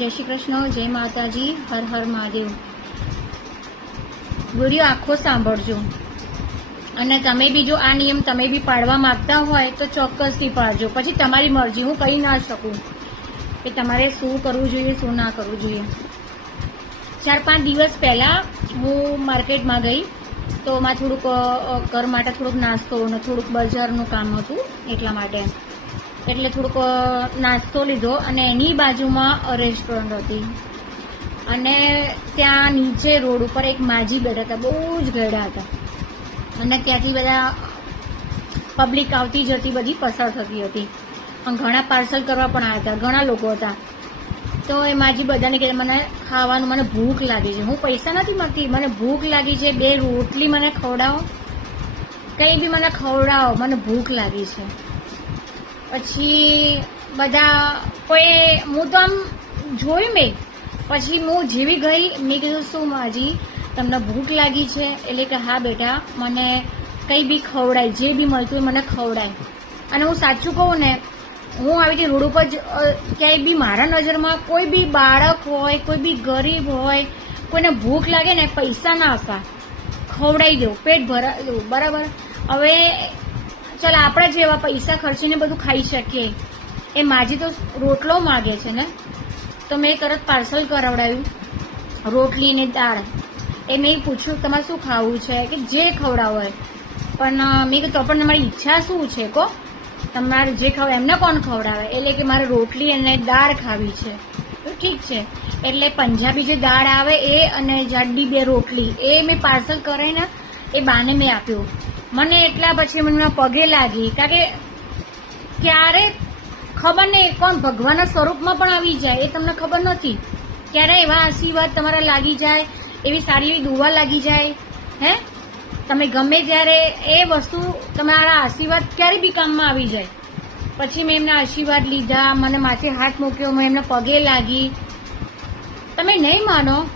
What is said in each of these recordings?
જય શ્રી કૃષ્ણ, જય માતાજી, હર હર મહાદેવ. વીડિયો આખો સાંભળજો. અને તમે બી જો આ નિયમ તમે બી પાડવા માંગતા હોય તો ચોક્કસથી પાડજો. પછી તમારી મરજી, હું કહી ના શકું કે તમારે શું કરવું જોઈએ, શું ના કરવું જોઈએ. ચાર પાંચ દિવસ પહેલાં હું માર્કેટમાં ગઈ તો માં થોડુંક ઘર માટે થોડુંક નાસ્તો અને થોડુંક બજારનું કામ હતું એટલા માટે. એટલે થોડુંક નાસ્તો લીધો અને એની બાજુમાં રેસ્ટોરન્ટ હતી. અને ત્યાં નીચે રોડ ઉપર એક માજી બેઠા હતા, બહુ જ ગયડા હતા. અને ત્યાંથી બધા પબ્લિક આવતી જતી બધી પસાર થતી હતી. ઘણા પાર્સલ કરવા પણ આવ્યા હતા, ઘણા લોકો હતા. તો એ માજી બધાને કહે મને ખાવાનું, મને ભૂખ લાગી છે. હું પૈસા નથી મળતી. મને ભૂખ લાગી છે. બે રોટલી મને ખવડાવો. કંઈ બી મને ખવડાવો, મને ભૂખ લાગી છે. પછી બધા કોઈ હું તો આમ જોયું મેં. પછી હું જેવી ગઈ, મેં કીધું, શું માજી, તમને ભૂખ લાગી છે? એટલે કે, હા બેટા, મને કંઈ બી ખવડાય, જે બી મળતું હોય મને ખવડાય. અને હું સાચું કહું ને, હું આવી રીતે રોડ ઉપર ક્યાંય બી મારા નજરમાં કોઈ બી બાળક હોય, કોઈ બી ગરીબ હોય, કોઈને ભૂખ લાગે ને પૈસા ના આપવા ખવડાવી દેવું પેટ ભરાવી દેવું બરાબર? હવે ચાલ આપણે જેવા પૈસા ખર્ચીને બધું ખાઈ શકીએ. એ માજી તો રોટલો માગે છે ને? તો મેં તરત પાર્સલ કરાવડાવ્યું રોટલી ને દાળ. એ મેં પૂછ્યું, તમારે શું ખાવું છે? કે જે ખવડાવો પણ મેં તો પણ તમારી ઈચ્છા શું છે કો? તમારે જે ખાવ એમને કોણ ખવડાવે? એટલે કે મારે રોટલી અને દાળ ખાવી છે. ઠીક છે. એટલે પંજાબી જે દાળ આવે એ અને જાડી બે રોટલી, એ મેં પાર્સલ કરાવીને એ બાને મેં આપ્યું. મને એટલા પછી મને પગે લાગી, કારણ કે ક્યારે ખબર નહીં, કોણ ભગવાનના સ્વરૂપમાં પણ આવી જાય એ તમને ખબર નથી. ક્યારે એવા આશીર્વાદ તમારા લાગી જાય, એવી સારી એવી દુવા લાગી જાય, હે? તમે ગમે ત્યારે એ વસ્તુ તમારા આશીર્વાદ ક્યારે બી કામમાં આવી જાય. પછી મેં એમના આશીર્વાદ લીધા, મને માથે હાથ મૂક્યો મેં એમને પગે લાગી. તમે નહીં માનો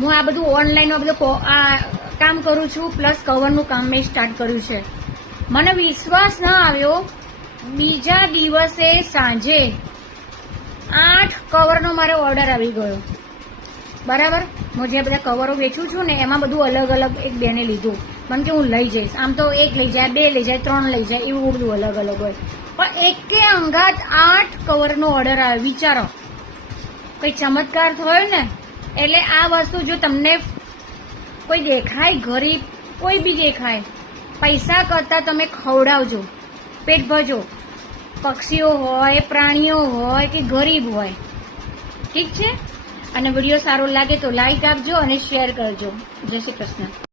હું આ બધું ઓનલાઈન બધું આ કામ કરું છું પ્લસ કવરનું કામ મેં સ્ટાર્ટ કર્યું છે. મને વિશ્વાસ ના આવ્યો. બીજા દિવસે સાંજે આઠ કવરનો મારો ઓર્ડર આવી ગયો. બરાબર? હું જે બધા કવરો વેચું છું ને, એમાં બધું અલગ અલગ એક બેને લીધું. મને કે હું લઈ જઈશ. આમ તો એક લઈ જાય, બે લઈ જાય, ત્રણ લઈ જાય, એવું બધું અલગ અલગ હોય. પણ એકે અંગાત આઠ કવરનો ઓર્ડર આવ્યો. વિચારો. કંઈ ચમત્કાર થયો ને? એટલે આ વસ્તુ જો તમને કોઈ દેખાય, ગરીબ, કોઈ બી દેખાય, પૈસા કરતાં તમે ખવડાવજો, પેટ ભરજો. પક્ષીઓ હોય, પ્રાણીઓ હોય કે ગરીબ હોય. ઠીક છે? અને વીડિયો સારો લાગે તો લાઈક આપજો અને શેર કરજો. જય શ્રી કૃષ્ણ.